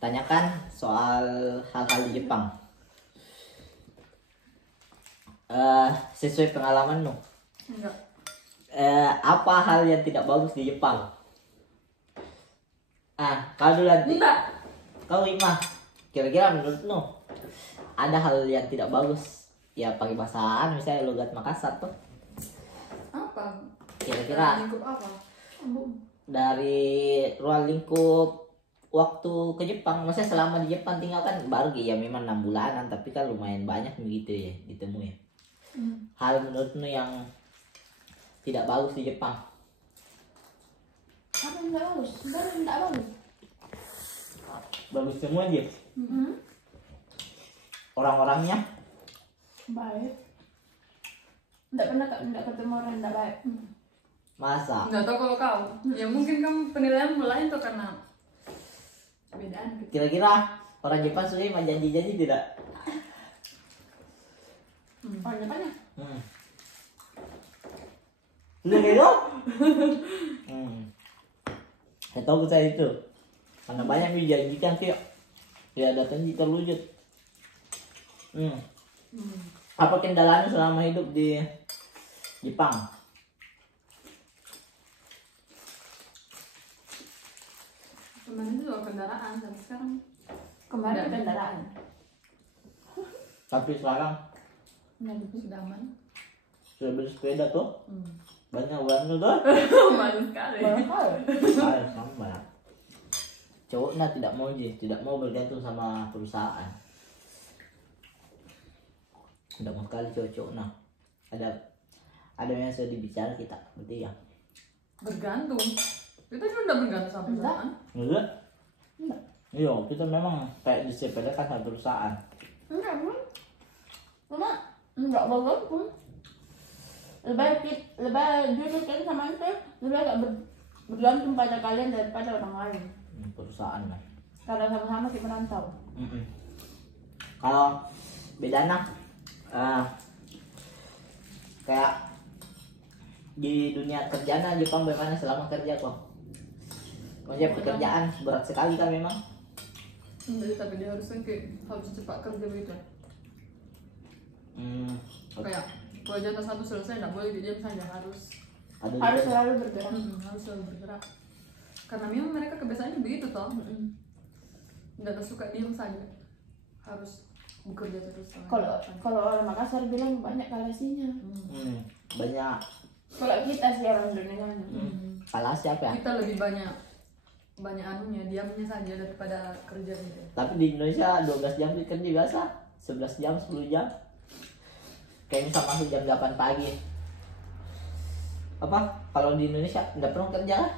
tanyakan soal hal-hal di Jepang. Sesuai pengalamanmu, Enggak. apa hal yang tidak bagus di Jepang? Kau dulu nanti. Enggak. Kau Ima, kira-kira menurutmu ada hal yang tidak bagus? Ya pakai bahasaan misalnya logat Makassar tuh. Apa? Kira-kira Lingkup apa? dari ruang lingkup waktu ke Jepang, maksudnya selama di Jepang tinggal kan baru ya memang 6 bulanan, tapi kan lumayan banyak begitu ya ditemui. Hal menurutmu yang tidak bagus di Jepang? Apa yang nggak bagus? Sebenarnya nggak bagus. Bagus semua aja. Orang-orangnya Baik. Nggak ketemu orang yang nggak baik. masa? Enggak tahu kalau kau. Ya mungkin kamu penilaian lain tuh karena bedaan gitu. Kira-kira orang Jepang suka sama janji-janji tidak? Orang Jepannya? Lu gitu? Saya tahu saya itu. Karena banyak yang dijanjikan sih. Ya datang terwujud. Apa kendalanya selama hidup di Jepang? Kemarin itu soal kendaraan sampai sekarang. Kemarin Nggak. kendaraan. Tapi sekarang Sudah aman. sudah bersepeda tuh. Banyak banget tuh. Malu sekali. Sama. Cowoknya tidak mau bergantung sama perusahaan. Tidak mau sekali cowok-cowok. Nah, ada yang sudah dibicara kita, berarti ya. Bergantung. Kita kan udah bergantung sama perusahaan. Enggak? Iya, kita memang kayak disepedakan sama perusahaan. Enggak, cuma nggak bagus pun. Lebih jujur kan sama saya, lebih agak bergantung pada kalian daripada orang lain. Perusahaan lah. Karena sama-sama kita merantau. Kalau bedanya kayak di dunia kerjaan Jepang bagaimana selama kerja kok? Maksudnya pekerjaan berat sekali kan memang. Tapi dia harus cepat kerja begitu. Kayak kalau jatah satu selesai nggak boleh didiam saja, harus Harus selalu bergerak. harus selalu bergerak. Karena memang mereka kebiasaannya begitu toh. Nggak suka diam saja, harus bekerja terus. Kalau orang Makassar bilang banyak kalasinya. Banyak. Kalau kita sih orang Indonesia. Kalah siapa ya? Kita lebih banyak anunya, diamnya saja daripada kerja gitu. Tapi di Indonesia 12 jam kerja biasa, 11 jam, 10 jam. Kayak misal masuk jam 8 pagi. Apa? Kalau di Indonesia nggak pernah kerja lah.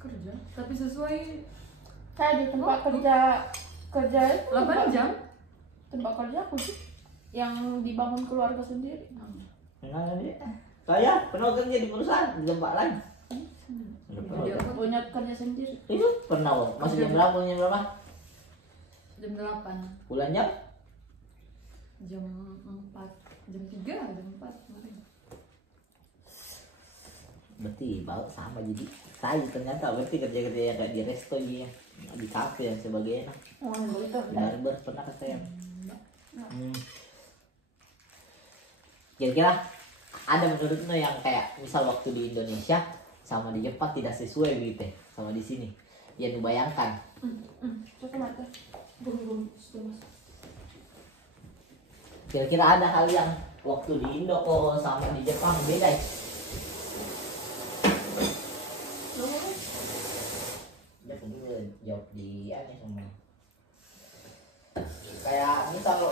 Kerja, tapi sesuai Saya di tempat kerja itu 8 jam. tempat kerja aku sih yang dibangun keluarga sendiri. Nah, saya pernah kerja di perusahaan di tempat lain. Jadi apa? Punya kerja sendiri. Itu pernah kok. Masuk jam berapa? Jam berapa? Jam 8, Bulan jam? jam 4, jam 3, jam 4 kemarin. Berarti bawa sama jadi. Saya ternyata berarti kerja-kerja yang kayak di resto gitu, di kafe dan sebagainya. Oh, begitu. Benar pernah kata yang. Kira-kira ada menurutmu yang kayak misal waktu di Indonesia sama di Jepang tidak sesuai gitu ya, sama di sini yang dibayangkan? Coba mata. Belum sudah masuk. Kira-kira ada hal yang waktu di Indo kok sama di Jepang beda ya? Dia dulu jawab di aneh semua. Kayak misal lo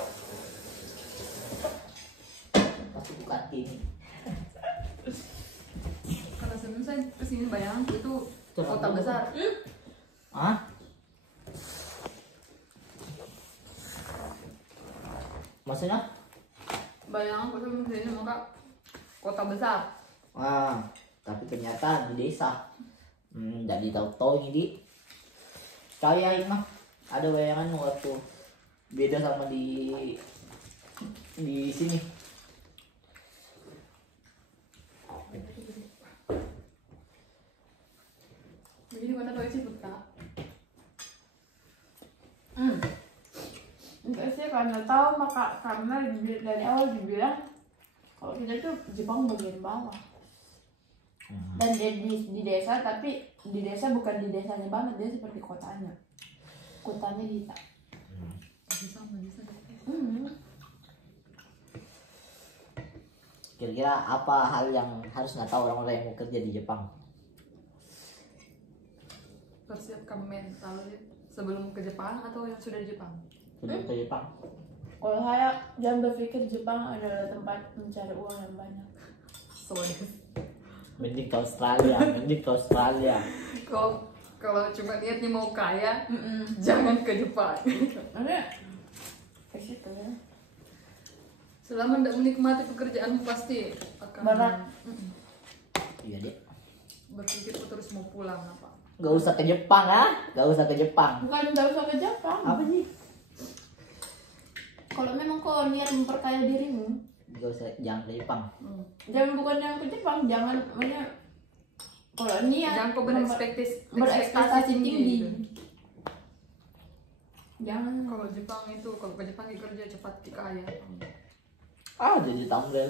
pasti bukan ini. Karena sebelum saya kesini bayangan itu Coba kota dulu. besar. Hah? Maksudnya? Bayangan aku sebelum kesini maka kota besar. Tapi ternyata di desa. Jadi tahu-tahu jadi kayak ini mah ada bayangan waktu beda sama di sini. Begini mana tahu isi kak? Enggak sih, karena tahu maka karena dari awal dibilang kalau kita tuh Jepang bagian bawah. Dan dia di desa, tapi di desa bukan di desanya banget, dia seperti kotanya. Kotanya kita. Sama bisa. Kira-kira apa hal yang harus nggak tahu orang-orang yang mau kerja di Jepang? Persiapkan mental ya, sebelum ke Jepang atau yang sudah di Jepang? Sebelum ke Jepang. Kalau saya jangan berpikir Jepang adalah tempat mencari uang yang banyak. Soalnya Mending ke Australia, mending ke Australia. kalau cuma niatnya mau kaya, jangan ke Jepang. Ada ke situ ya. Selama tidak menikmati pekerjaanmu pasti akan Berat. Iya deh. berpikir terus mau pulang apa. Gak usah ke Jepang ah, gak usah ke Jepang. Bukan nggak usah ke Jepang. Apa sih? Kalau memang kau niat memperkaya dirimu, Gak usah, jangan ke Jepang. jangan ke Jepang, jangan maksudnya kalau niat Jangan kau berekspektasi tinggi. gitu. Jangan. Kalau ke Jepang kerja cepat kaya. Ah, jadi thumbnail.